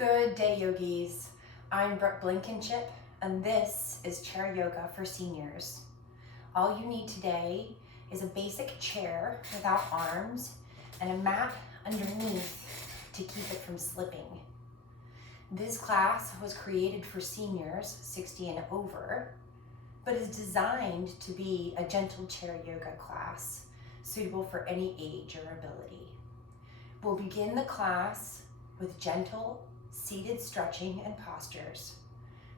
Good day, yogis. I'm Brooke Blankenship, and this is Chair Yoga for Seniors. All you need today is a basic chair without arms and a mat underneath to keep it from slipping. This class was created for seniors 60 and over, but is designed to be a gentle chair yoga class suitable for any age or ability. We'll begin the class with gentle seated stretching and postures,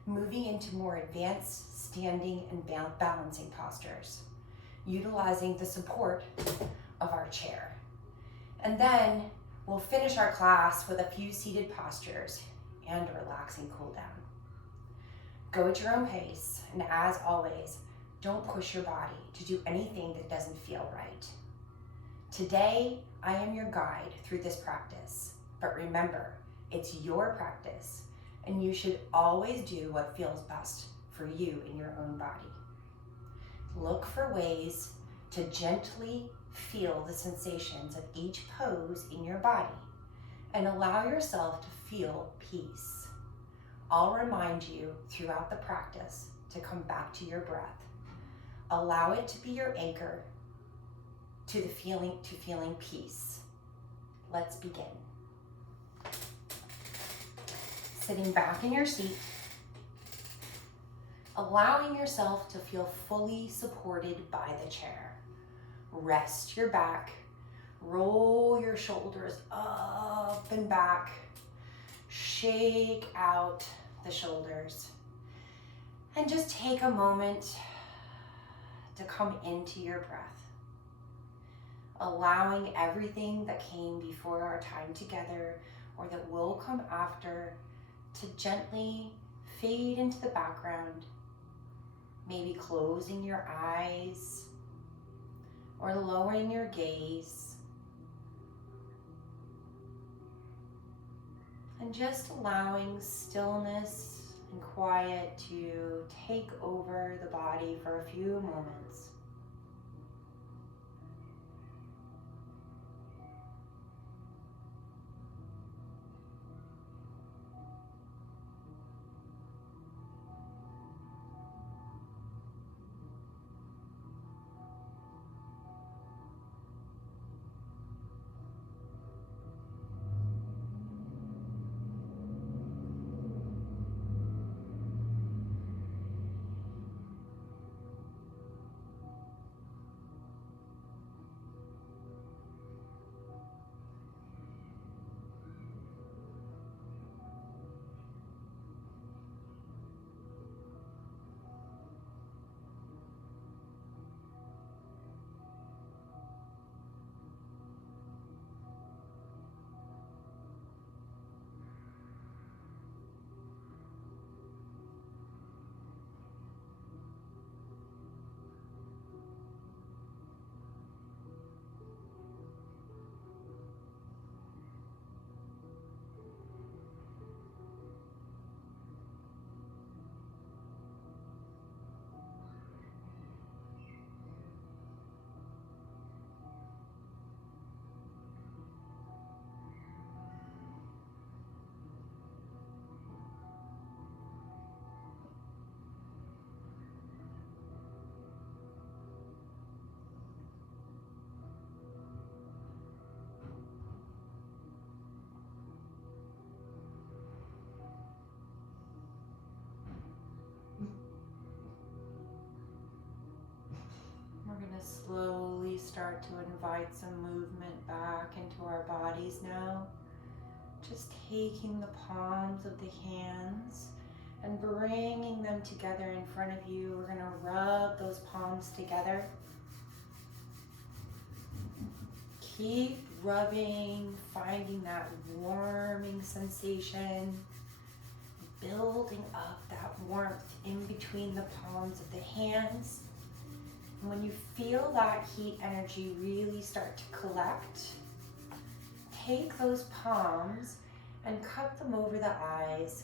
moving into more advanced standing and balancing postures, utilizing the support of our chair. And then we'll finish our class with a few seated postures and a relaxing cool down. Go at your own pace, and as always, don't push your body to do anything that doesn't feel right. Today, I am your guide through this practice, but remember, it's your practice, and you should always do what feels best for you in your own body. Look for ways to gently feel the sensations of each pose in your body and allow yourself to feel peace. I'll remind you throughout the practice to come back to your breath. Allow it to be your anchor to feeling peace. Let's begin. Sitting back in your seat, allowing yourself to feel fully supported by the chair. Rest your back, roll your shoulders up and back, shake out the shoulders, and just take a moment to come into your breath, allowing everything that came before our time together or that will come after to gently fade into the background, maybe closing your eyes or lowering your gaze, and just allowing stillness and quiet to take over the body for a few moments. We're going to slowly start to invite some movement back into our bodies now. Just taking the palms of the hands and bringing them together in front of you. We're going to rub those palms together. Keep rubbing, finding that warming sensation, building up that warmth in between the palms of the hands. And when you feel that heat energy really start to collect, take those palms and cup them over the eyes.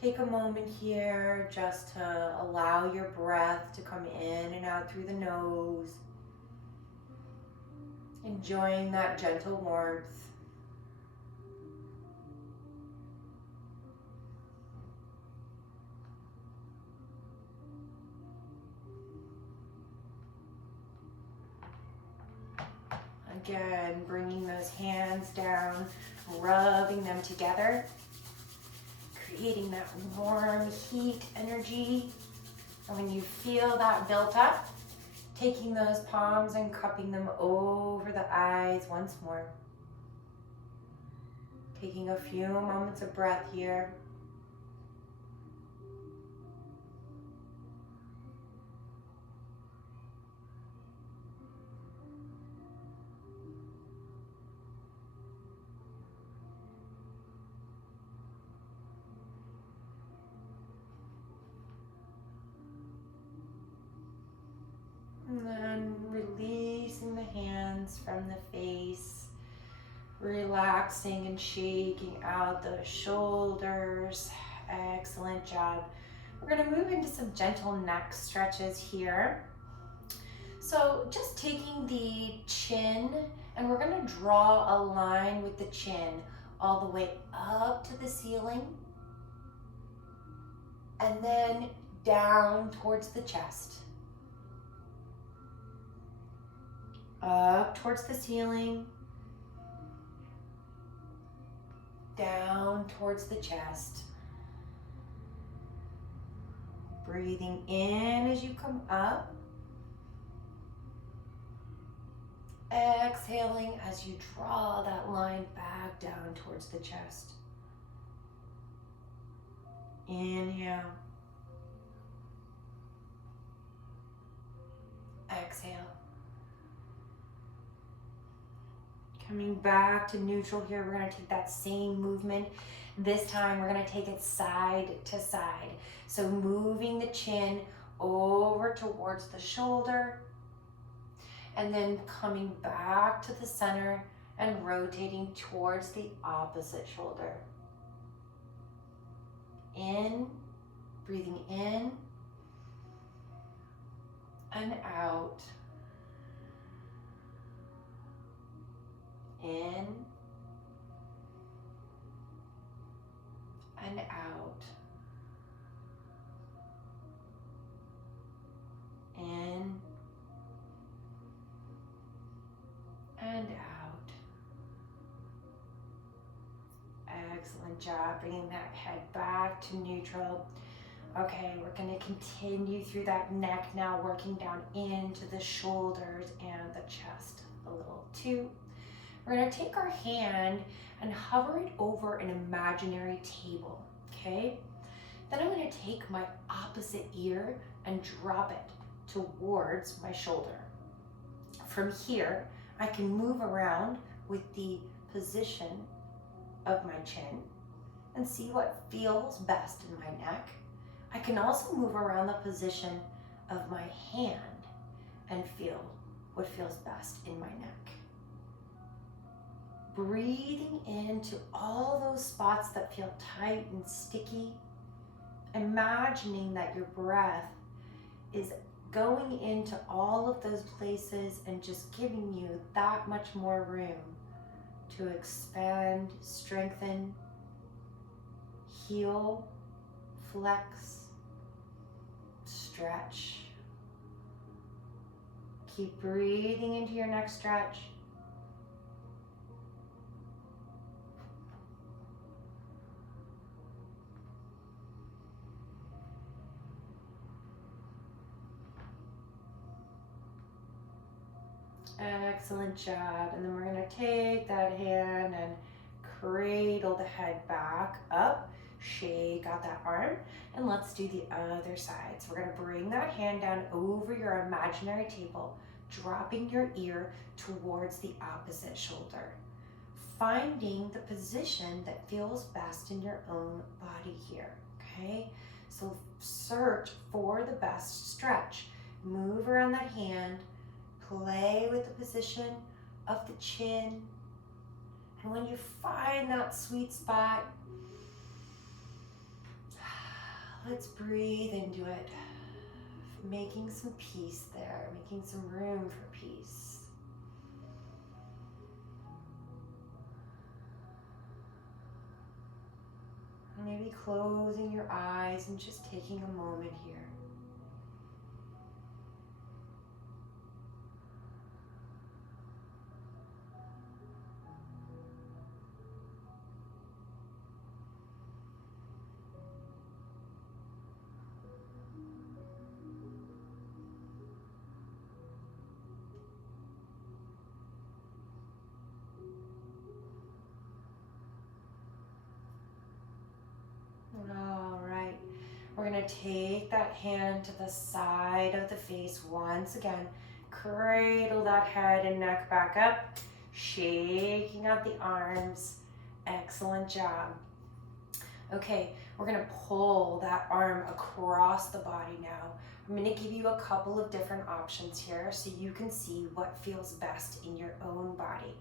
Take a moment here just to allow your breath to come in and out through the nose. Enjoying that gentle warmth. Again, bringing those hands down, rubbing them together, creating that warm heat energy. And when you feel that built up, taking those palms and cupping them over the eyes once more. Taking a few moments of breath here. And then releasing the hands from the face, relaxing and shaking out the shoulders. Excellent job. We're going to move into some gentle neck stretches here. So just taking the chin, and we're going to draw a line with the chin all the way up to the ceiling, and then down towards the chest. Up towards the ceiling, down towards the chest. Breathing in as you come up. Exhaling as you draw that line back down towards the chest. Inhale. Exhale. Coming back to neutral here, we're going to take that same movement. This time we're going to take it side to side. So moving the chin over towards the shoulder, and then coming back to the center and rotating towards the opposite shoulder. In, breathing in and out. In and out. In and out. Excellent job. Bringing that head back to neutral. Okay, we're going to continue through that neck now, working down into the shoulders and the chest a little too. We're going to take our hand and hover it over an imaginary table, okay? Then I'm going to take my opposite ear and drop it towards my shoulder. From here, I can move around with the position of my chin and see what feels best in my neck. I can also move around the position of my hand and feel what feels best in my neck. Breathing into all those spots that feel tight and sticky. Imagining that your breath is going into all of those places and just giving you that much more room to expand, strengthen, heal, flex, stretch. Keep breathing into your next stretch. Excellent job. And then we're going to take that hand and cradle the head back up. Shake out that arm. And let's do the other side. So we're going to bring that hand down over your imaginary table, dropping your ear towards the opposite shoulder. Finding the position that feels best in your own body here, okay? So search for the best stretch. Move around that hand. Play with the position of the chin. And when you find that sweet spot, let's breathe into it. Making some peace there, making some room for peace. Maybe closing your eyes and just taking a moment here. gonna take that hand to the side of the face once again. Cradle that head and neck back up, shaking out the arms. Excellent job. Okay, we're gonna pull that arm across the body now. I'm gonna give you a couple of different options here so you can see what feels best in your own body.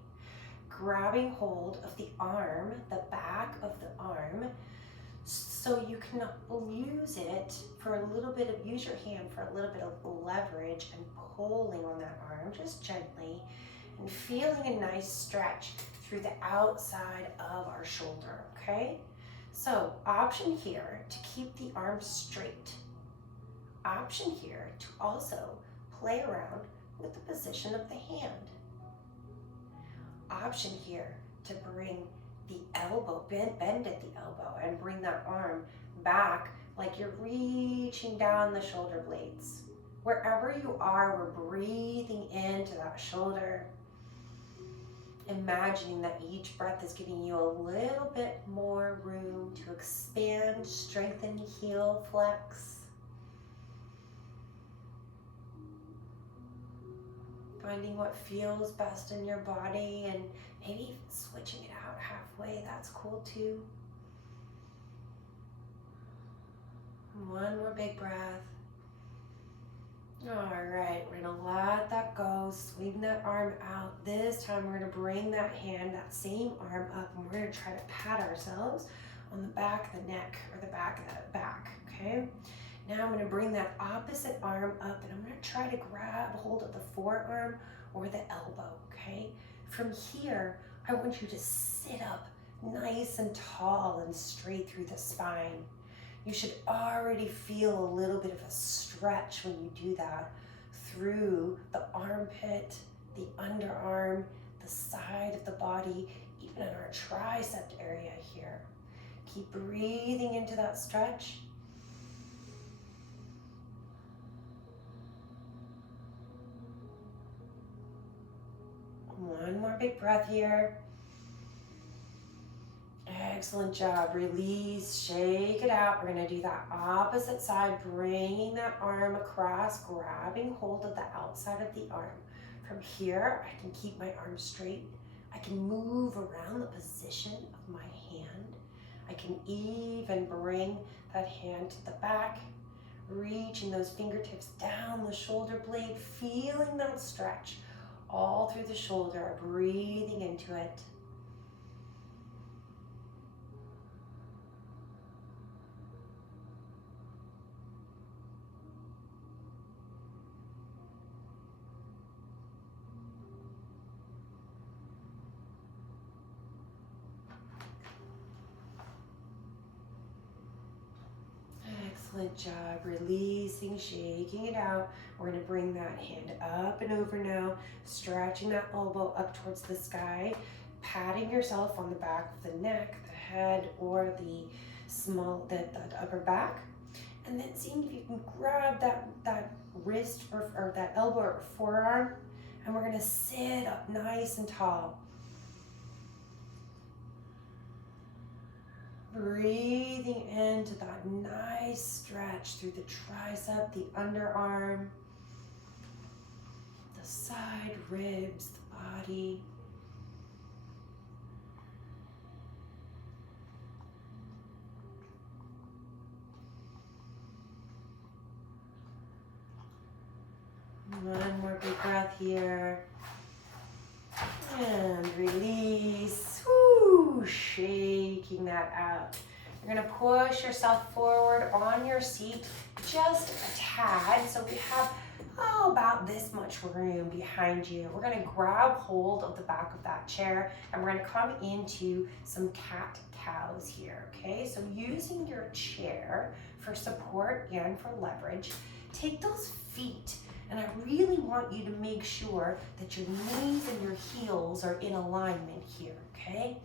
Grabbing hold of the arm, the back of the arm, so you can use it for a little bit of, use your hand for a little bit of leverage and pulling on that arm just gently and feeling a nice stretch through the outside of our shoulder, okay? So option here to keep the arm straight. Option here to also play around with the position of the hand. Option here to bring the elbow, bend at the elbow and bring that arm back like you're reaching down the shoulder blades. Wherever you are, we're breathing into that shoulder, imagining that each breath is giving you a little bit more room to expand, strengthen, heal, flex. Finding what feels best in your body and maybe switching it out halfway, that's cool too. One more big breath. All right, we're gonna let that go, swing that arm out. This time we're gonna bring that hand, that same arm up, and we're gonna try to pat ourselves on the back of the neck or the back of the back, okay? Now I'm gonna bring that opposite arm up and I'm gonna try to grab hold of the forearm or the elbow, okay? From here, I want you to sit up nice and tall and straight through the spine. You should already feel a little bit of a stretch when you do that through the armpit, the underarm, the side of the body, even in our tricep area here. Keep breathing into that stretch. One more big breath here. Excellent job. Release, shake it out. We're gonna do that opposite side, bringing that arm across, grabbing hold of the outside of the arm. From here, I can keep my arm straight. I can move around the position of my hand. I can even bring that hand to the back, reaching those fingertips down the shoulder blade, feeling that stretch all through the shoulder, breathing into it. Excellent job. Releasing, shaking it out. We're going to bring that hand up and over now, stretching that elbow up towards the sky, patting yourself on the back of the neck, the head, or the upper back, and then seeing if you can grab that wrist or that elbow or forearm, and we're going to sit up nice and tall. Breathing into that nice stretch through the tricep, the underarm, the side ribs, the body. One more big breath here. And release. Woo, shaking that out. You're gonna push yourself forward on your seat just a tad. So we have, about this much room behind you. We're gonna grab hold of the back of that chair and we're gonna come into some cat-cows here, okay? So using your chair for support and for leverage, take those feet. And I really want you to make sure that your knees and your heels are in alignment here, okay?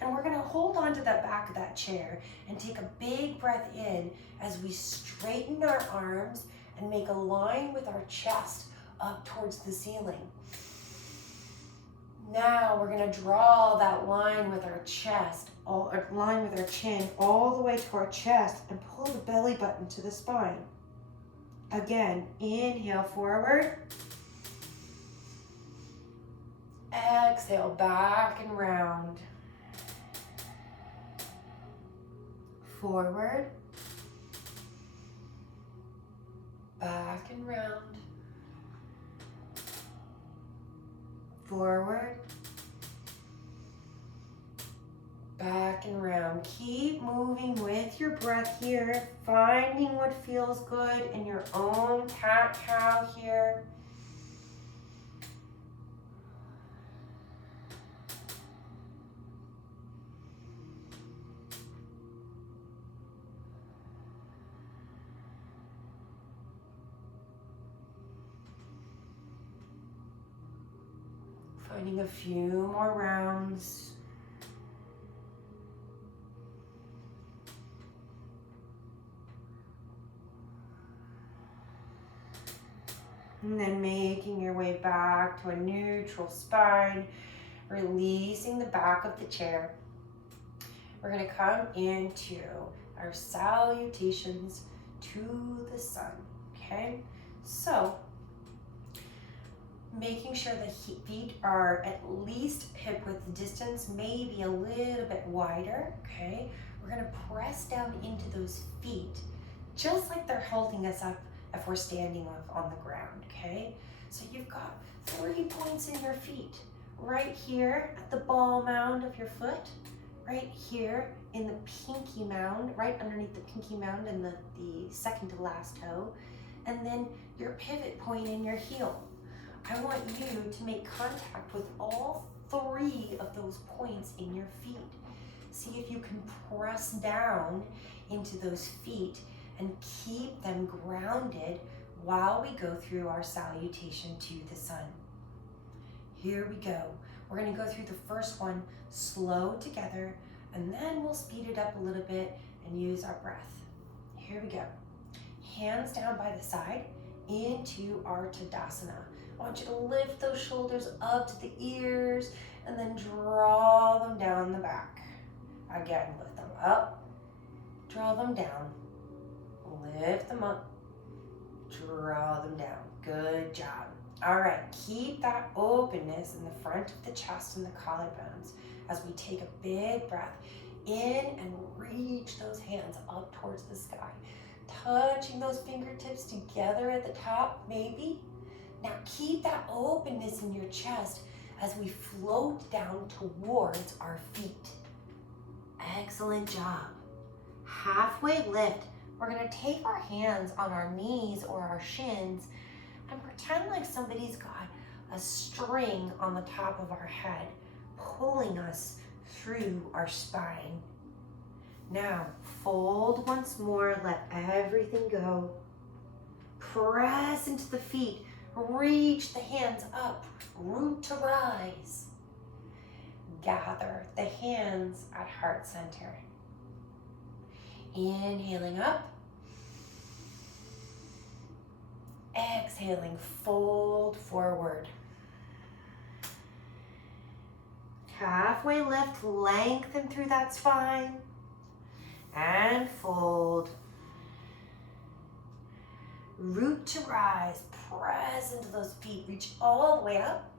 And we're gonna hold on to the back of that chair and take a big breath in as we straighten our arms and make a line with our chest up towards the ceiling. Now we're gonna draw that line with our chest, or line with our chin all the way to our chest and pull the belly button to the spine. Again, inhale forward. Exhale back and round. Forward. Back and round. Forward. Back and round. Keep moving with your breath here, finding what feels good in your own cat-cow here. Finding a few more rounds. And then making your way back to a neutral spine, releasing the back of the chair. We're going to come into our salutations to the sun, okay? So, making sure the feet are at least hip width distance, maybe a little bit wider, okay? We're gonna press down into those feet, just like they're holding us up if we're standing on the ground, okay? So you've got 3 points in your feet, right here at the ball mound of your foot, right here in the pinky mound, right underneath the pinky mound and the second to last toe, and then your pivot point in your heel. I want you to make contact with all 3 of those points in your feet. See if you can press down into those feet and keep them grounded while we go through our salutation to the sun. Here we go. We're going to go through the first one slow together, and then we'll speed it up a little bit and use our breath. Here we go. Hands down by the side into our Tadasana. I want you to lift those shoulders up to the ears and then draw them down the back. Again, lift them up, draw them down, lift them up, draw them down. Good job. All right, keep that openness in the front of the chest and the collarbones as we take a big breath in and reach those hands up towards the sky. Touching those fingertips together at the top, maybe. Now keep that openness in your chest as we float down towards our feet. Excellent job. Halfway lift. We're gonna take our hands on our knees or our shins and pretend like somebody's got a string on the top of our head, pulling us through our spine. Now, fold once more, let everything go. Press into the feet. Reach the hands up, root to rise. Gather the hands at heart center. Inhaling up. Exhaling, fold forward. Halfway lift, lengthen through that spine. And fold. Root to rise, press into those feet, reach all the way up,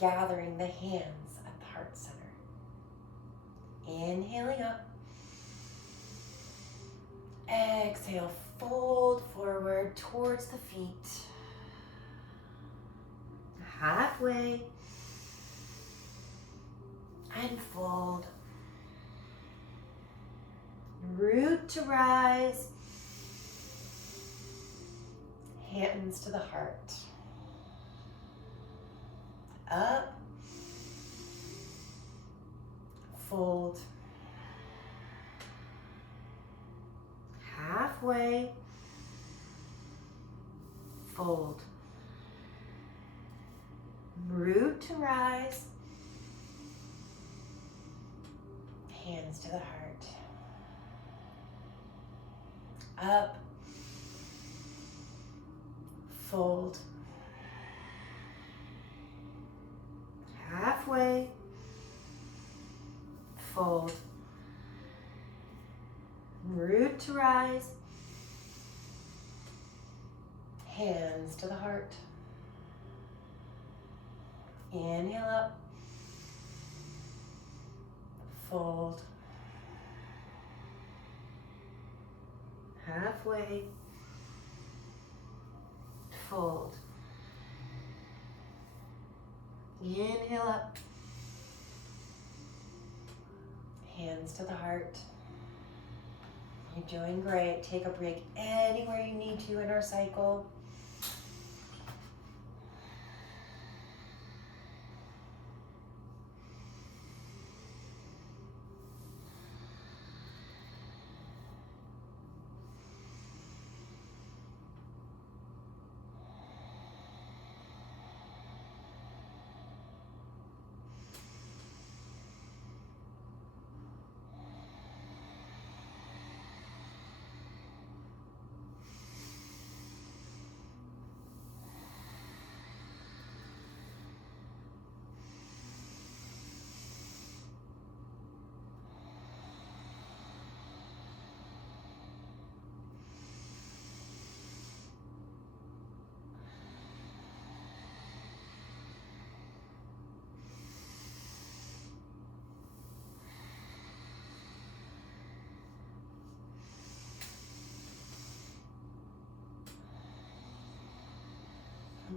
gathering the hands at the heart center. Inhaling up. Exhale, fold forward towards the feet. Halfway. And fold. Root to rise. Hands to the heart. Up. Fold. Halfway. Fold. Root to rise. Hands to the heart. Up. Fold. halfway, fold, root to rise, hands to the heart. Inhale up, fold, halfway, fold. Inhale up, hands to the heart. You're doing great. Take a break anywhere you need to in our cycle.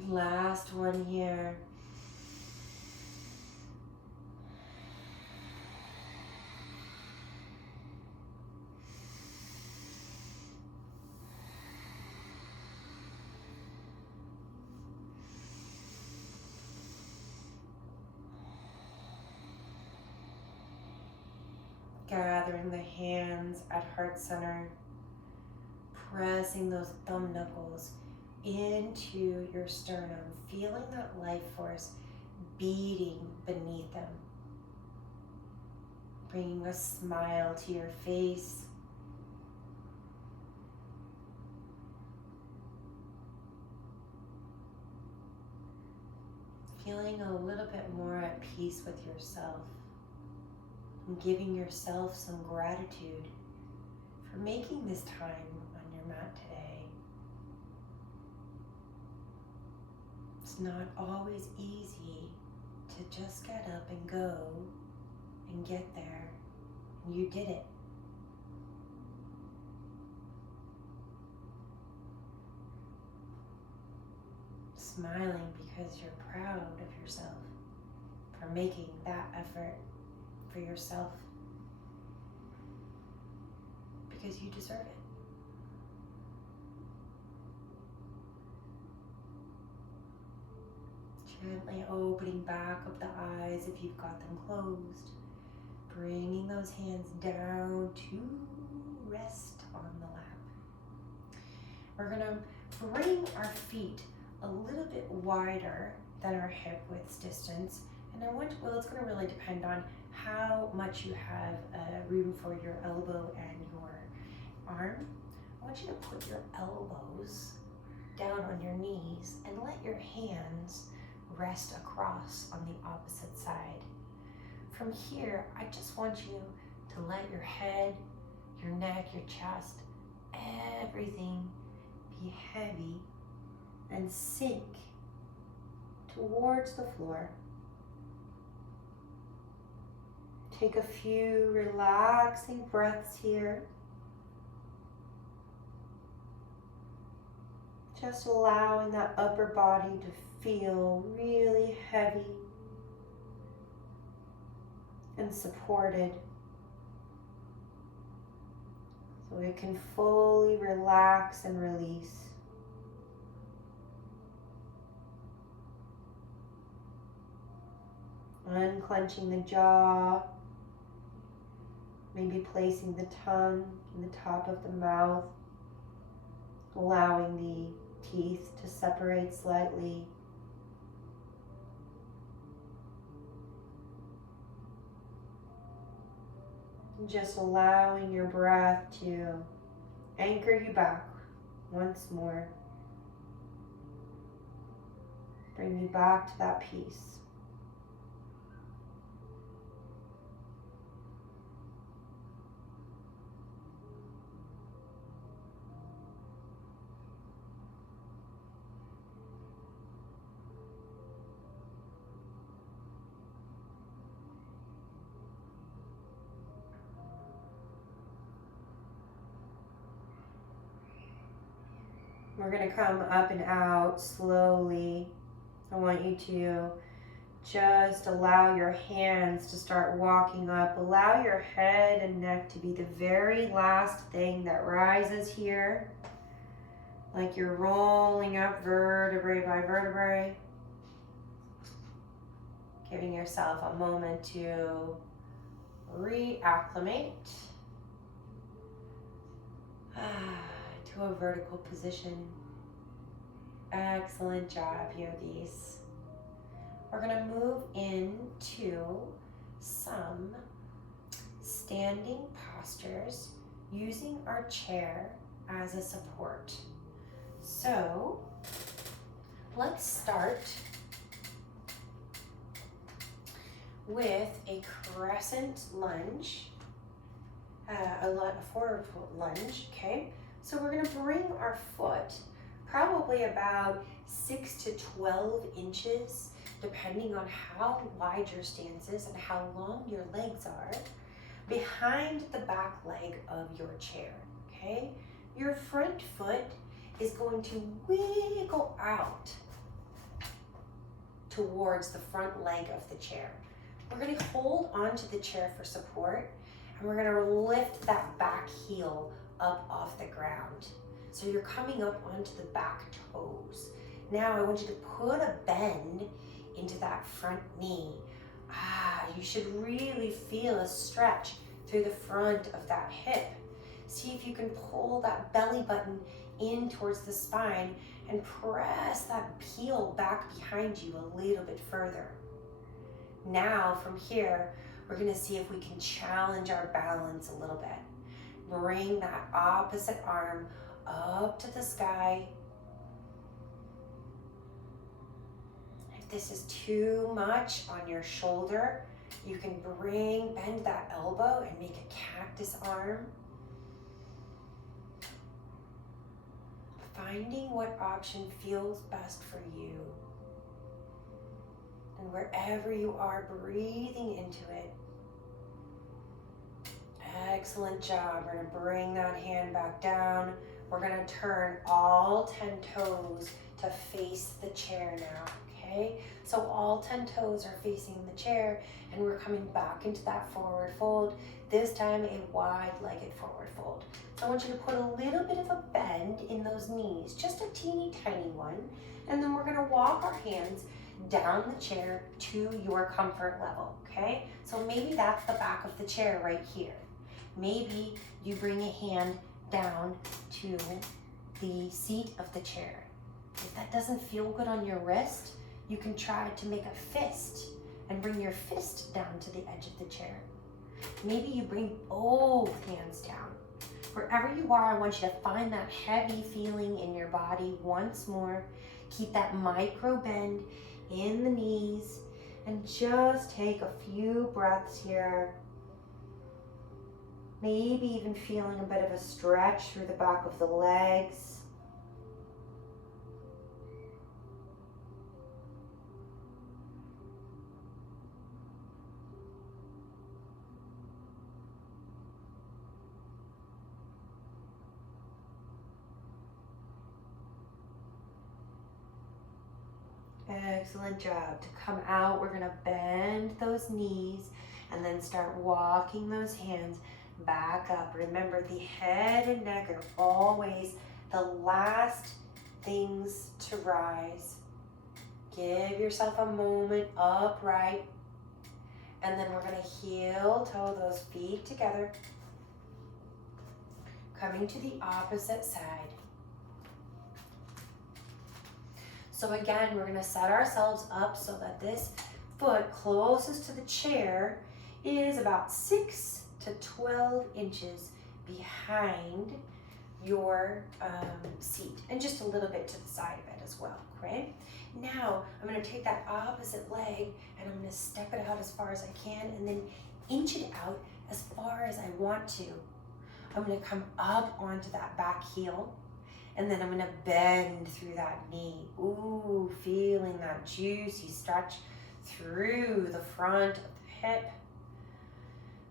Last one here. Gathering the hands at heart center, pressing those thumb knuckles into your sternum, feeling that life force beating beneath them. Bringing a smile to your face. Feeling a little bit more at peace with yourself. And giving yourself some gratitude for making this time on your mat today. It's not always easy to just get up and go and get there. And you did it. Smiling because you're proud of yourself for making that effort for yourself, because you deserve it. Gently opening back of the eyes if you've got them closed. Bringing those hands down to rest on the lap. We're gonna bring our feet a little bit wider than our hip width distance. And it's gonna really depend on how much you have room for your elbow and your arm. I want you to put your elbows down on your knees and let your hands rest across on the opposite side. From here, I just want you to let your head, your neck, your chest, everything be heavy and sink towards the floor. Take a few relaxing breaths here. Just allowing that upper body to feel really heavy and supported, so it can fully relax and release. Unclenching the jaw, maybe placing the tongue in the top of the mouth, allowing the teeth to separate slightly. Just allowing your breath to anchor you back once more. Bring you back to that peace. We're gonna come up and out slowly. I want you to just allow your hands to start walking up. Allow your head and neck to be the very last thing that rises here. Like you're rolling up vertebrae by vertebrae. Giving yourself a moment to reacclimate to a vertical position. Excellent job, yogis. We're gonna move into some standing postures using our chair as a support. So let's start with a crescent lunge, a forward lunge, okay? So we're gonna bring our foot probably about 6 to 12 inches, depending on how wide your stance is and how long your legs are, behind the back leg of your chair, okay? Your front foot is going to wiggle out towards the front leg of the chair. We're going to hold onto the chair for support, and we're going to lift that back heel up off the ground. So you're coming up onto the back toes. Now I want you to put a bend into that front knee. You should really feel a stretch through the front of that hip. See if you can pull that belly button in towards the spine and press that heel back behind you a little bit further. Now from here, we're gonna see if we can challenge our balance a little bit. Bring that opposite arm up to the sky. If this is too much on your shoulder, you can bend that elbow and make a cactus arm. Finding what option feels best for you. And wherever you are, breathing into it. Excellent job. We're going to bring that hand back down. We're going to turn all 10 toes to face the chair now, okay? So all 10 toes are facing the chair, and we're coming back into that forward fold. This time a wide-legged forward fold. So I want you to put a little bit of a bend in those knees, just a teeny tiny one. And then we're going to walk our hands down the chair to your comfort level, okay? So maybe that's the back of the chair right here. Maybe you bring a hand down to the seat of the chair. If that doesn't feel good on your wrist, you can try to make a fist and bring your fist down to the edge of the chair. Maybe you bring both hands down. Wherever you are, I want you to find that heavy feeling in your body once more. Keep that micro bend in the knees and just take a few breaths here. Maybe even feeling a bit of a stretch through the back of the legs. Excellent job. To come out, we're gonna bend those knees and then start walking those hands back up. Remember, the head and neck are always the last things to rise. Give yourself a moment upright, and then we're gonna heel toe those feet together, coming to the opposite side. So again, we're gonna set ourselves up so that this foot closest to the chair is about 6 to 12 inches behind your seat, and just a little bit to the side of it as well, okay? Now, I'm gonna take that opposite leg and I'm gonna step it out as far as I can and then inch it out as far as I want to. I'm gonna come up onto that back heel, and then I'm gonna bend through that knee. Ooh, feeling that juicy stretch through the front of the hip.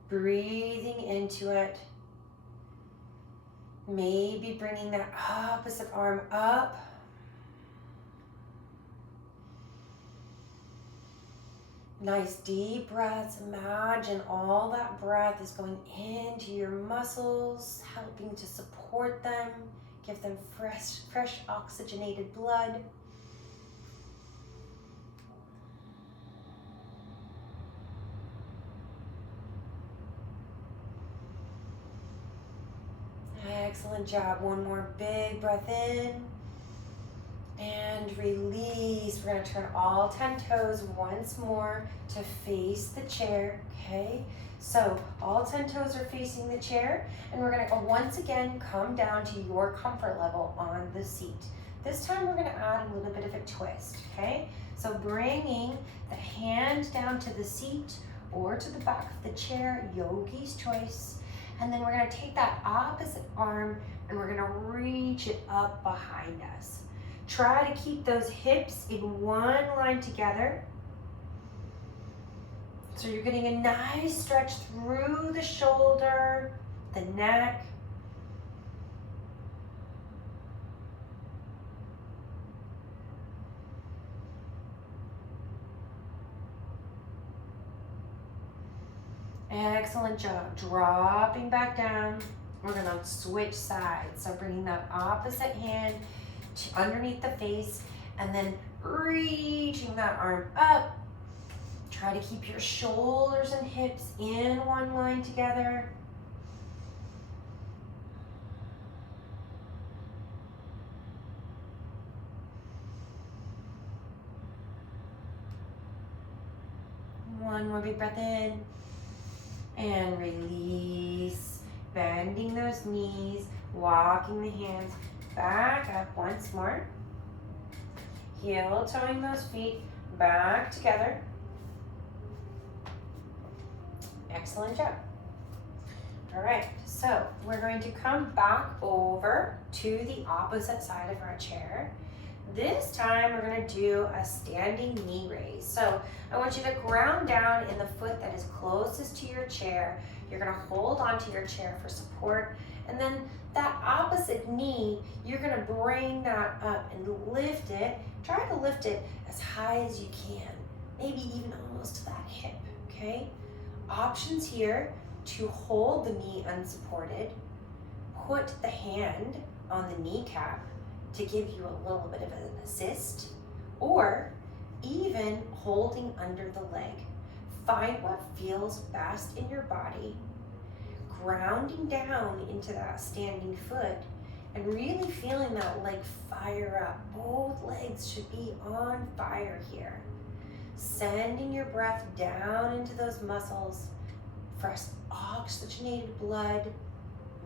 Breathing into it. Maybe bringing that opposite arm up. Nice deep breaths. Imagine all that breath is going into your muscles, helping to support them, give them fresh oxygenated blood. Excellent job. One more big breath in and release. We're going to turn all 10 toes once more to face the chair. Okay, so all 10 toes are facing the chair, and we're going to once again come down to your comfort level on the seat. This time we're going to add a little bit of a twist. Okay, so bringing the hand down to the seat or to the back of the chair, yogi's choice. And then we're going to take that opposite arm and we're going to reach it up behind us. Try to keep those hips in one line together. So you're getting a nice stretch through the shoulder, the neck. Excellent job. Dropping back down. We're going to switch sides. So bringing that opposite hand to underneath the face and then reaching that arm up. Try to keep your shoulders and hips in one line together. One more big breath in. And release, bending those knees, walking the hands back up once more. Heel toeing those feet back together. Excellent job. All right, so we're going to come back over to the opposite side of our chair. This time we're going to do a standing knee raise. So I want you to ground down in the foot that is closest to your chair. You're going to hold onto your chair for support. And then that opposite knee, you're going to bring that up and lift it. Try to lift it as high as you can. Maybe even almost to that hip, okay? Options here to hold the knee unsupported. Put the hand on the kneecap to give you a little bit of an assist, or even holding under the leg. Find what feels best in your body, grounding down into that standing foot and really feeling that leg fire up. Both legs should be on fire here. Sending your breath down into those muscles, fresh oxygenated blood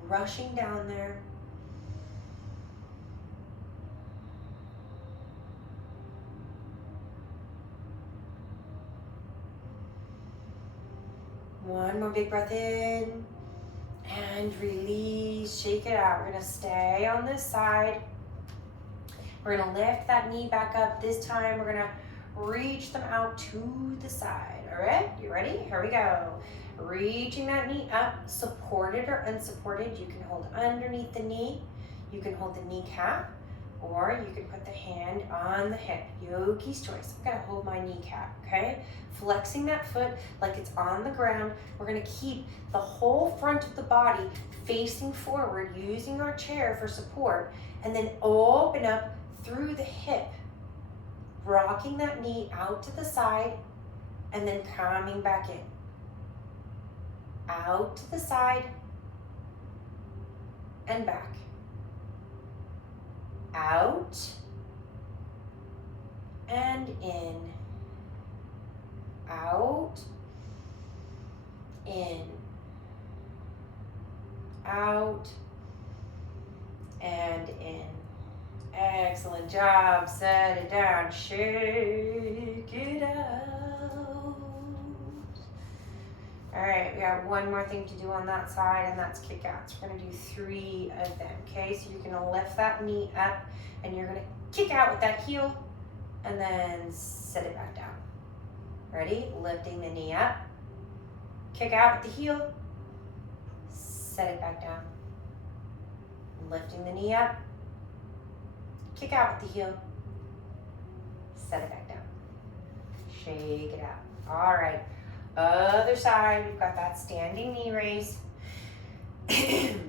rushing down there. One more big breath in and release, shake it out. We're gonna stay on this side. We're gonna lift that knee back up. This time we're gonna reach them out to the side. All right, you ready? Here we go. Reaching that knee up, supported or unsupported. You can hold underneath the knee. You can hold the kneecap, or you can put the hand on the hip. Yogi's choice. I'm gonna hold my kneecap, okay? Flexing that foot like it's on the ground. We're gonna keep the whole front of the body facing forward, using our chair for support, and then open up through the hip, rocking that knee out to the side, and then coming back in. Out to the side, and back. Out, and in. Out, in. Out, and in. Excellent job. Set it down. Shake it out. All right, we have one more thing to do on that side, and that's kick outs. We're gonna do 3 of them, okay? So you're gonna lift that knee up, and you're gonna kick out with that heel, and then set it back down. Ready? Lifting the knee up, kick out with the heel, set it back down. Lifting the knee up. Kick out with the heel. Set it back down. Shake it out. All right. Other side, we've got that standing knee raise.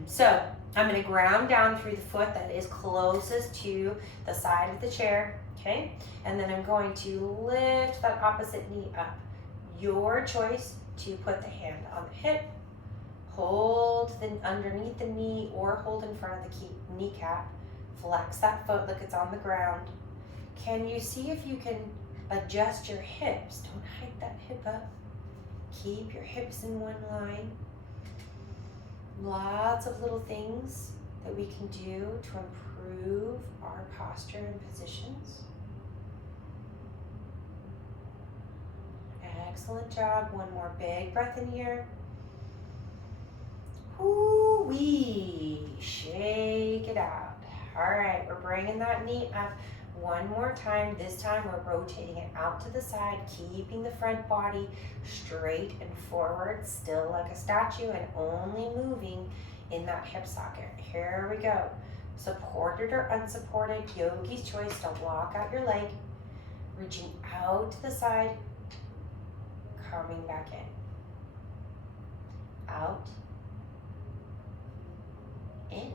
So I'm going to ground down through the foot that is closest to the side of the chair, okay? And then I'm going to lift that opposite knee up. Your choice to put the hand on the hip, hold underneath the knee, or hold in front of the kneecap. Flex that foot like it's on the ground. Can you see if you can adjust your hips? Don't hike that hip up. Keep your hips in one line. Lots of little things that we can do to improve our posture and positions. Excellent job. One more big breath in here. Woo-wee. Shake it out. All right, we're bringing that knee up one more time. This time we're rotating it out to the side, keeping the front body straight and forward, still like a statue, and only moving in that hip socket. Here we go. Supported or unsupported, yogi's choice. Don't walk out your leg. Reaching out to the side, coming back in. Out, in,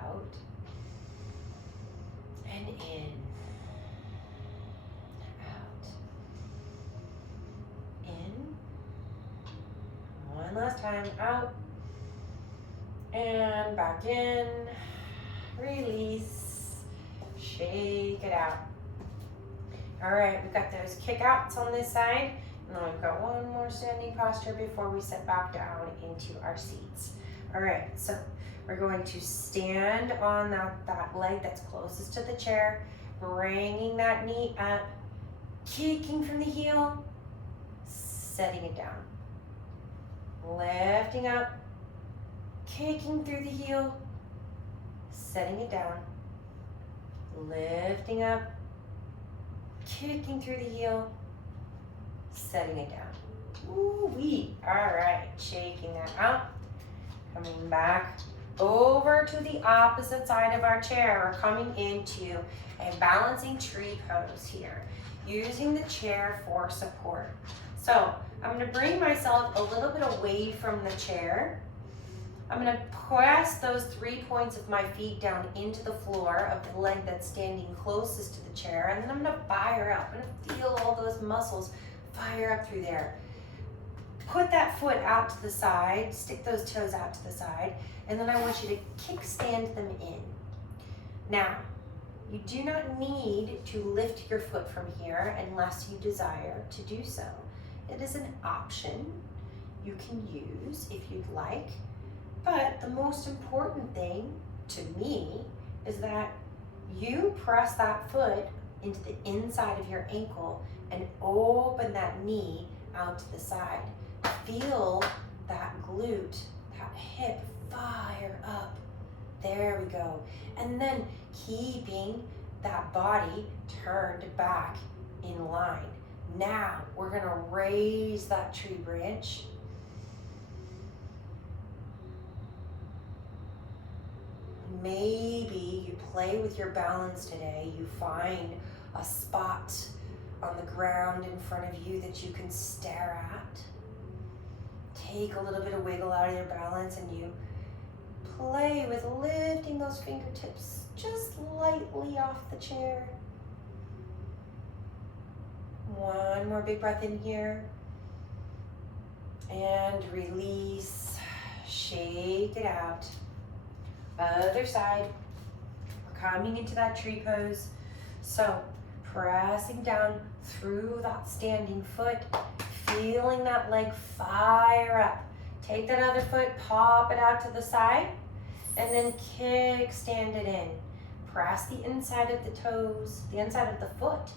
out, and in, out, in. One last time, out, and back in. Release, shake it out. All right, we've got those kick-outs on this side, and then we've got one more standing posture before we sit back down into our seats. All right, so we're going to stand on that leg that's closest to the chair, bringing that knee up, kicking from the heel, setting it down. Lifting up, kicking through the heel, setting it down. Lifting up, kicking through the heel, setting it down. Ooh-wee. All right, shaking that out. Coming back over to the opposite side of our chair. We're coming into a balancing tree pose here, using the chair for support. So I'm going to bring myself a little bit away from the chair. I'm going to press those 3 points of my feet down into the floor of the leg that's standing closest to the chair, and then I'm going to fire up. I'm going to feel all those muscles fire up through there. Put that foot out to the side, stick those toes out to the side, and then I want you to kickstand them in. Now, you do not need to lift your foot from here unless you desire to do so. It is an option you can use if you'd like. But the most important thing to me is that you press that foot into the inside of your ankle and open that knee out to the side. Feel that glute, that hip fire up. There we go. And then keeping that body turned back in line. Now we're gonna raise that tree branch. Maybe you play with your balance today. You find a spot on the ground in front of you that you can stare at. Take a little bit of wiggle out of your balance and you play with lifting those fingertips just lightly off the chair. One more big breath in here. And release. Shake it out. Other side. We're coming into that tree pose. So pressing down through that standing foot, feeling that leg fire up. Take that other foot, pop it out to the side, and then kickstand it in. Press the inside of the toes, the inside of the foot,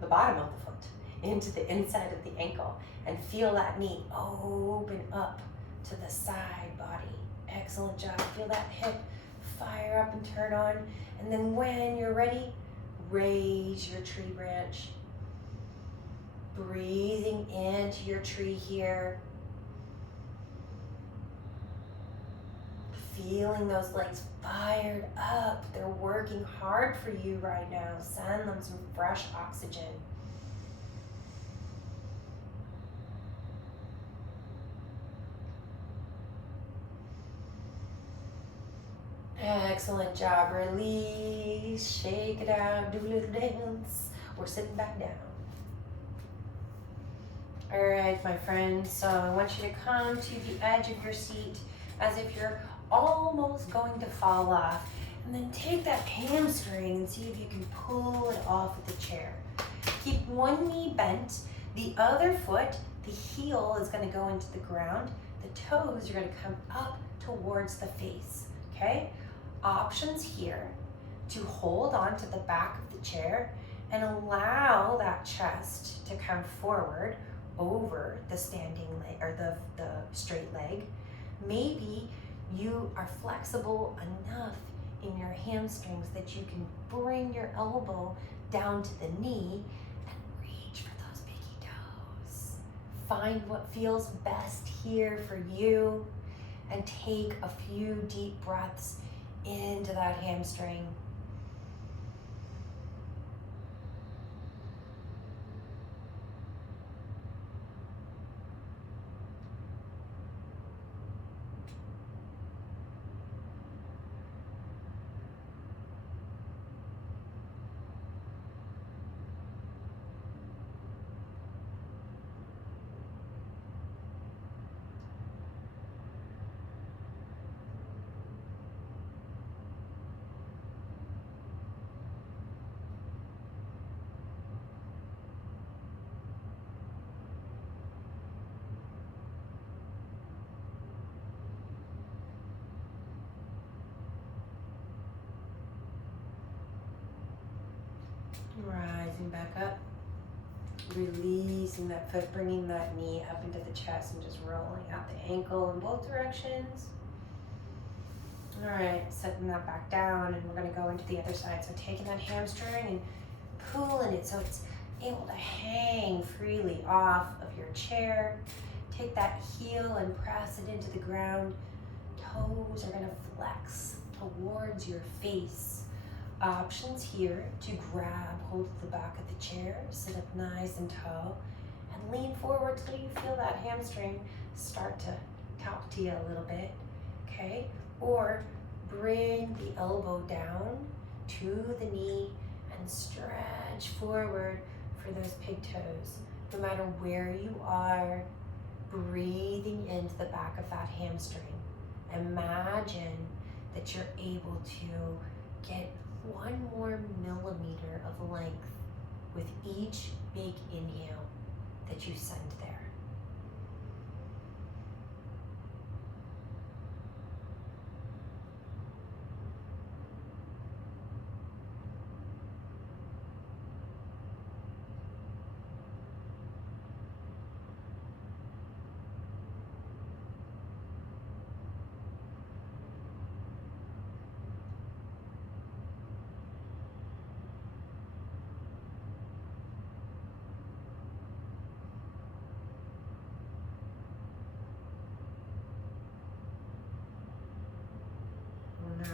the bottom of the foot, into the inside of the ankle, and feel that knee open up to the side body. Excellent job. Feel that hip fire up and turn on. And then when you're ready, raise your tree branch. Breathing into your tree here. Feeling those legs fired up. They're working hard for you right now. Send them some fresh oxygen. Excellent job. Release, shake it out, do a little dance. We're sitting back down. All right, my friends, so I want you to come to the edge of your seat as if you're almost going to fall off. And then take that hamstring and see if you can pull it off with the chair. Keep one knee bent, the other foot, the heel is gonna go into the ground. The toes are gonna come up towards the face, okay? Options here to hold on to the back of the chair and allow that chest to come forward over the standing leg or the straight leg. Maybe you are flexible enough in your hamstrings that you can bring your elbow down to the knee and reach for those biggie toes. Find what feels best here for you and take a few deep breaths into that hamstring. Rising back up, releasing that foot, bringing that knee up into the chest and just rolling out the ankle in both directions. All right, setting that back down, and we're gonna go into the other side. So taking that hamstring and pulling it so it's able to hang freely off of your chair. Take that heel and press it into the ground. Toes are gonna flex towards your face. Options here to grab hold of the back of the chair, sit up nice and tall, and lean forward till you feel that hamstring start to talk to you a little bit, okay? Or bring the elbow down to the knee and stretch forward for those pig toes. No matter where you are, breathing into the back of that hamstring. Imagine that you're able to get 1 more millimeter of length with each big inhale that you send there.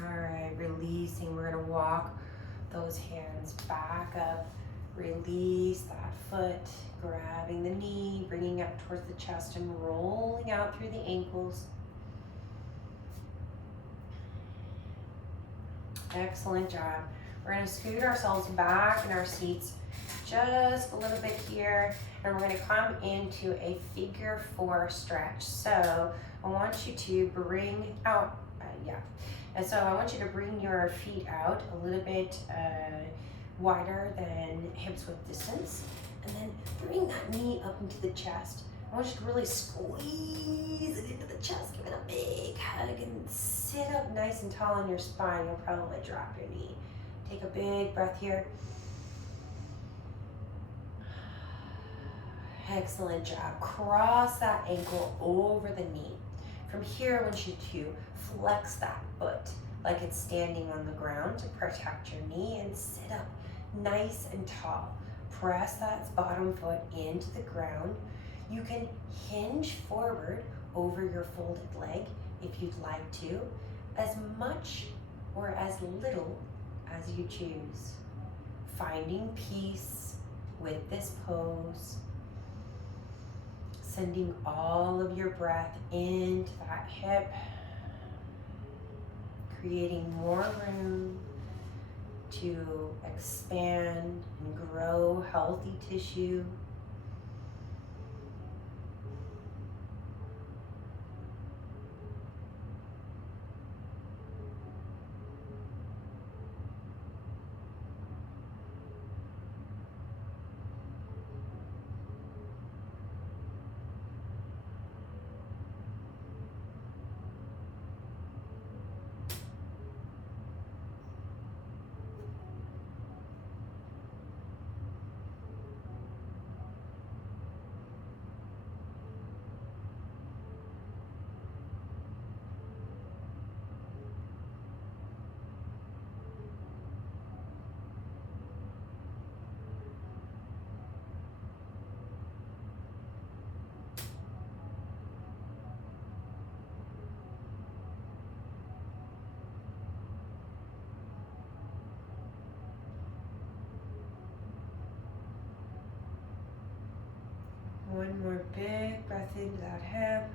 All right, releasing. We're gonna walk those hands back up. Release that foot, grabbing the knee, bringing up towards the chest and rolling out through the ankles. Excellent job. We're gonna scoot ourselves back in our seats just a little bit here, and we're gonna come into a figure 4 stretch. So I want you to bring out, And so I want you to bring your feet out a little bit wider than hips width distance, and then bring that knee up into the chest. I want you to really squeeze it into the chest, give it a big hug, and sit up nice and tall on your spine. You'll probably drop your knee. Take a big breath here. Excellent job. Cross that ankle over the knee. From here, I want you to flex that foot like it's standing on the ground to protect your knee and sit up nice and tall. Press that bottom foot into the ground. You can hinge forward over your folded leg if you'd like to, as much or as little as you choose. Finding peace with this pose. Sending all of your breath into that hip. Creating more room to expand and grow healthy tissue. One more big breath into that hip.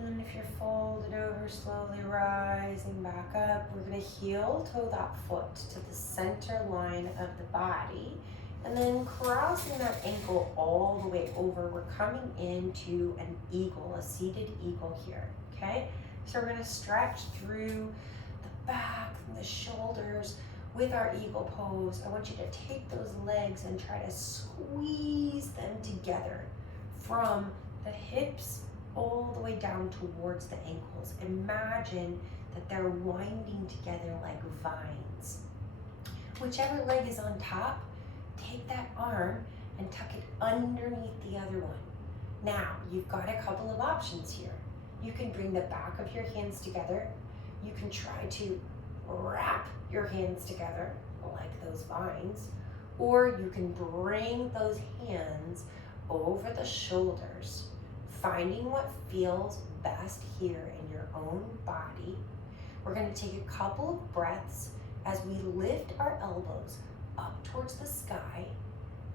And if you're folded over, slowly rising back up. We're going to heel toe that foot to the center line of the body. And then crossing that ankle all the way over. We're coming into an eagle, a seated eagle here. Okay? So we're going to stretch through the back and the shoulders. With our eagle pose, I want you to take those legs and try to squeeze them together from the hips all the way down towards the ankles. Imagine that they're winding together like vines. Whichever leg is on top, take that arm and tuck it underneath the other one. Now, you've got a couple of options here. You can bring the back of your hands together. You can try to wrap your hands together like those vines, or you can bring those hands over the shoulders, finding what feels best here in your own body. We're going to take a couple of breaths as we lift our elbows up towards the sky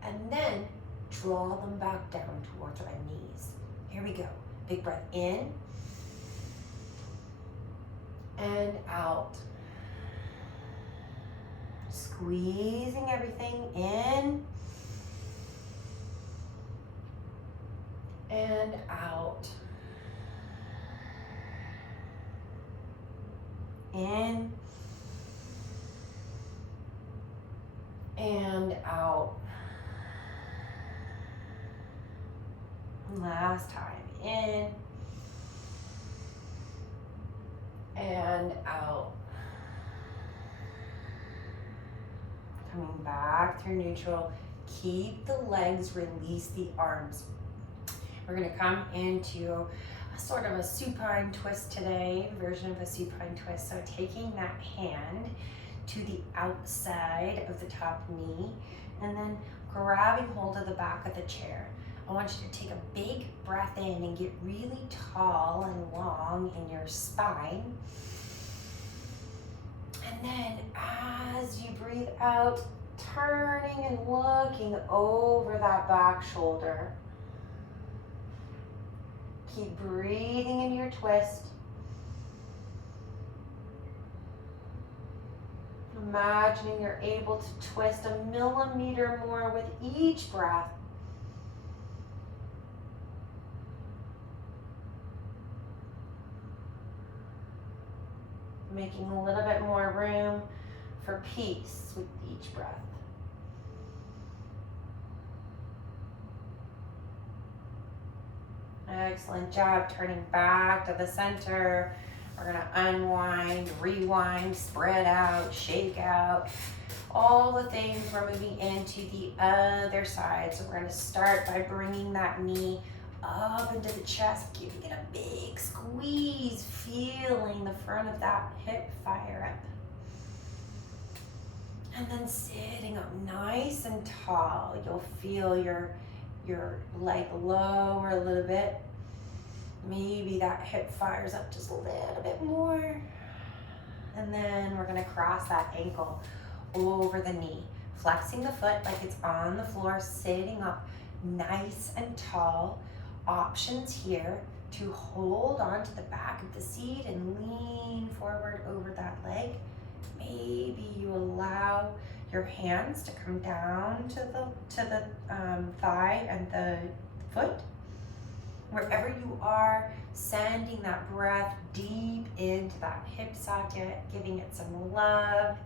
and then draw them back down towards our knees. Here we go. Big breath in and out. Squeezing everything in and out. In and out. Last time. In and out. Coming back through neutral. Keep the legs, release the arms. We're going to come into a sort of a supine twist today, version of a supine twist. So taking that hand to the outside of the top knee and then grabbing hold of the back of the chair. I want you to take a big breath in and get really tall and long in your spine. And then as you breathe out, turning and looking over that back shoulder. Keep breathing in your twist. Imagining you're able to twist a millimeter more with each breath. Making a little bit more room for peace with each breath. Excellent job. Turning back to the center. We're going to unwind, rewind, spread out, shake out. All the things we're moving into the other side. So we're going to start by bringing that knee up into the chest, giving it a big squeeze, feeling the front of that hip fire up. And then sitting up nice and tall. You'll feel your leg lower a little bit. Maybe that hip fires up just a little bit more. And then we're gonna cross that ankle over the knee, flexing the foot like it's on the floor, sitting up nice and tall. Options here to hold on to the back of the seat and lean forward over that leg. Maybe you allow your hands to come down to the thigh and the foot. Wherever you are, sending that breath deep into that hip socket, giving it some love.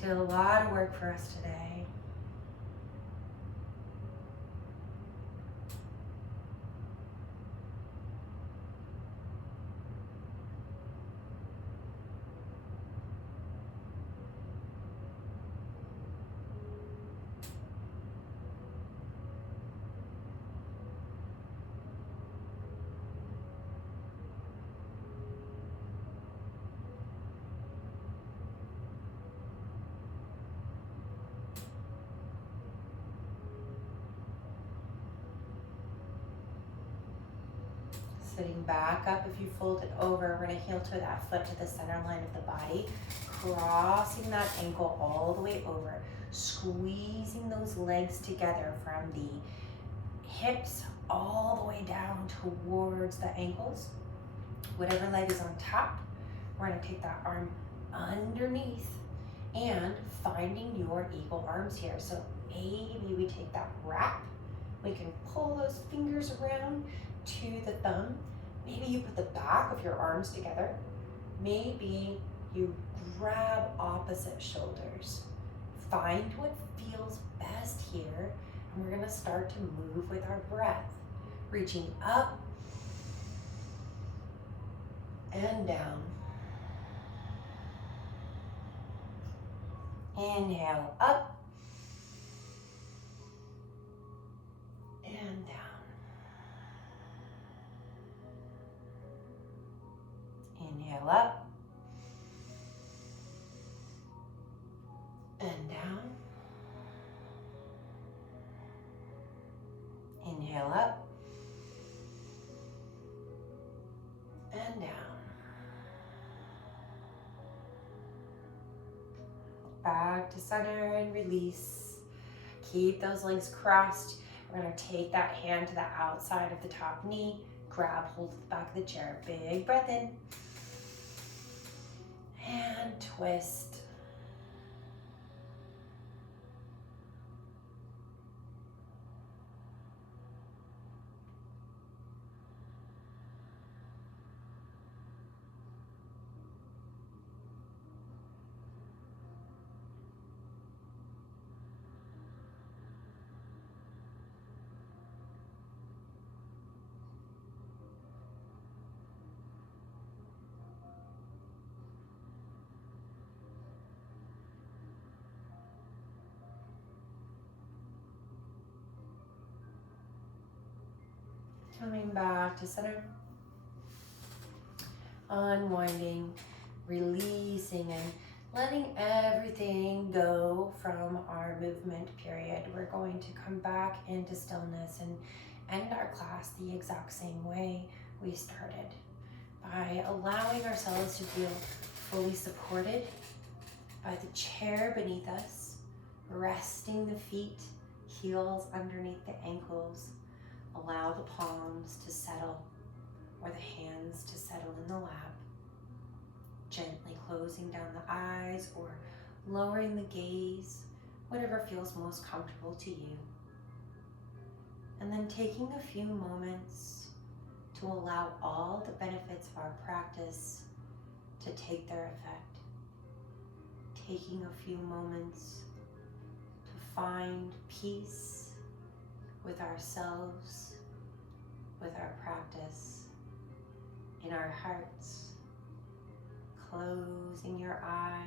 Did a lot of work for us today. Sitting back up, if you fold it over, we're gonna heel toe that foot to the center line of the body, crossing that ankle all the way over, squeezing those legs together from the hips all the way down towards the ankles. Whatever leg is on top, we're gonna take that arm underneath and finding your eagle arms here. So maybe we take that wrap, we can pull those fingers around to the thumb. Maybe you put the back of your arms together. Maybe you grab opposite shoulders. Find what feels best here. And we're gonna start to move with our breath. Reaching up and down. Inhale up and down. Inhale up and down. Inhale up and down. Back to center and release. Keep those legs crossed. We're gonna take that hand to the outside of the top knee, grab hold of the back of the chair. Big breath in. And twist. Coming back to center. Unwinding, releasing, and letting everything go from our movement period. We're going to come back into stillness and end our class the exact same way we started, by allowing ourselves to feel fully supported by the chair beneath us, resting the feet, heels underneath the ankles. Allow the palms to settle or the hands to settle in the lap. Gently closing down the eyes or lowering the gaze, whatever feels most comfortable to you. And then taking a few moments to allow all the benefits of our practice to take their effect. Taking a few moments to find peace with ourselves, with our practice, in our hearts. Closing your eyes.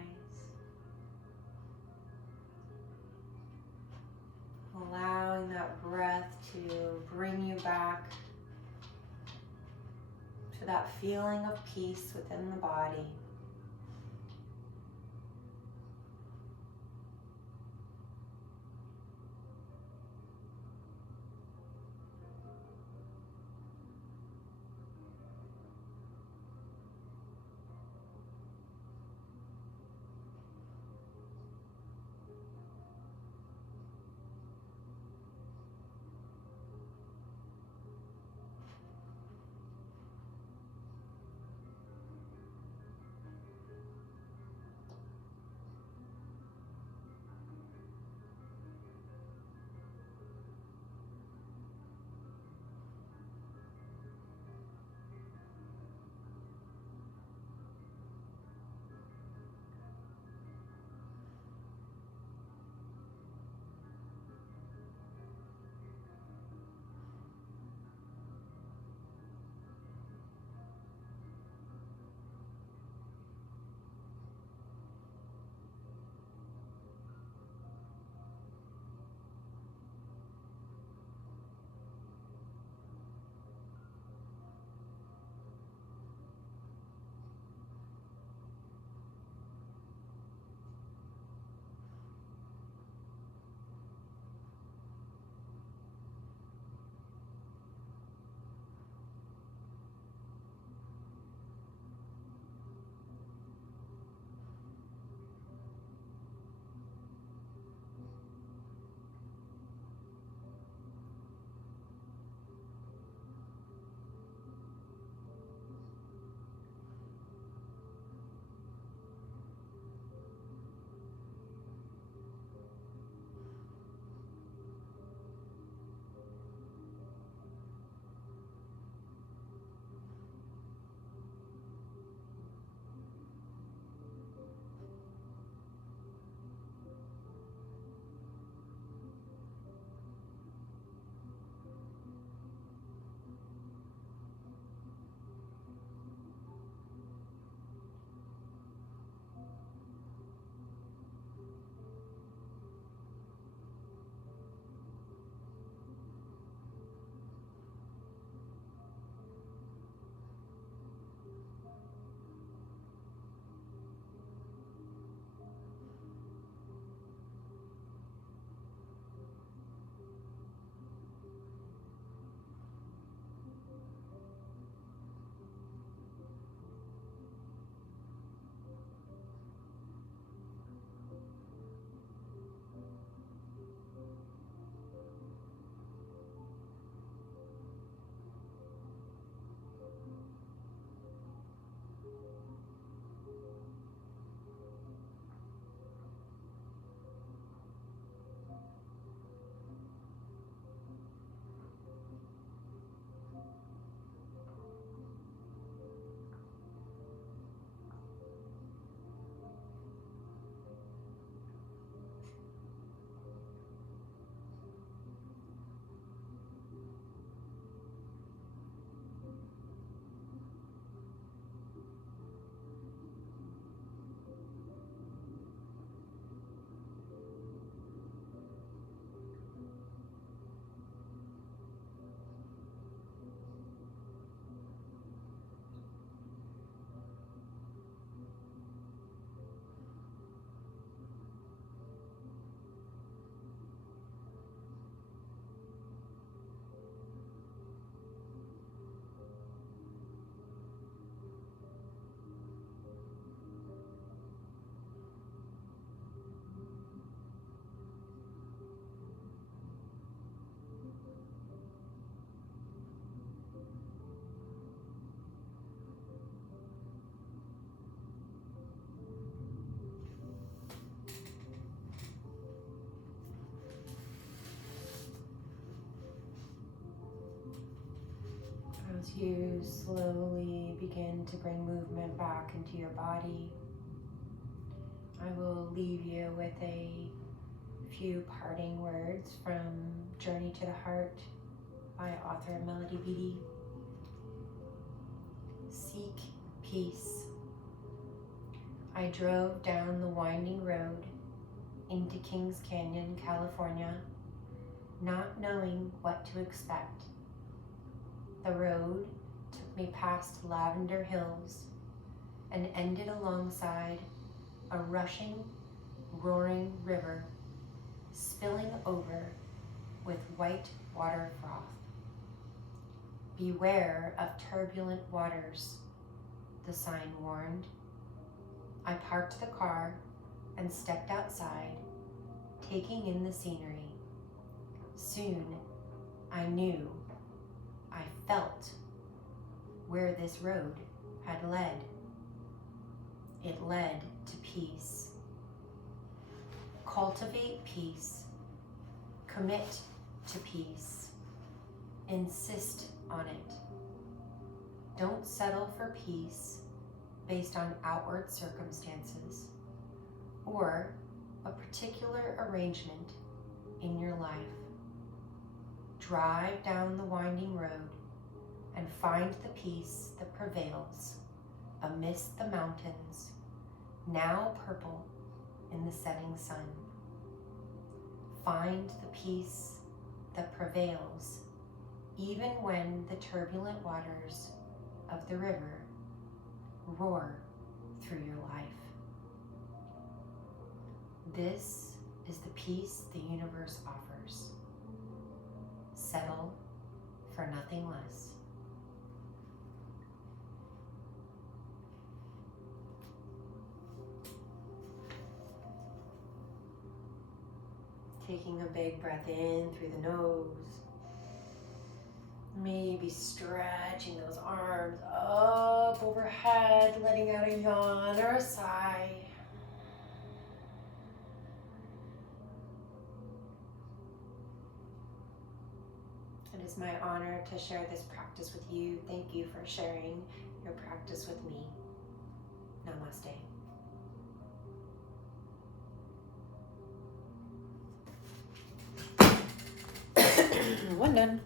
Allowing that breath to bring you back to that feeling of peace within the body. As you slowly begin to bring movement back into your body, I will leave you with a few parting words from Journey to the Heart by author Melody Beattie. Seek peace. I drove down the winding road into Kings Canyon, California, not knowing what to expect. The road took me past lavender hills and ended alongside a rushing, roaring river spilling over with white water froth. Beware of turbulent waters, the sign warned. I parked the car and stepped outside, taking in the scenery. Soon, I knew, I felt where this road had led. It led to peace. Cultivate peace. Commit to peace. Insist on it. Don't settle for peace based on outward circumstances or a particular arrangement in your life. Drive down the winding road and find the peace that prevails amidst the mountains, now purple in the setting sun. Find the peace that prevails even when the turbulent waters of the river roar through your life. This is the peace the universe offers. Settle for nothing less. Taking a big breath in through the nose. Maybe stretching those arms up overhead, letting out a yawn or a sigh. It is my honor to share this practice with you. Thank you for sharing your practice with me. Namaste. One done.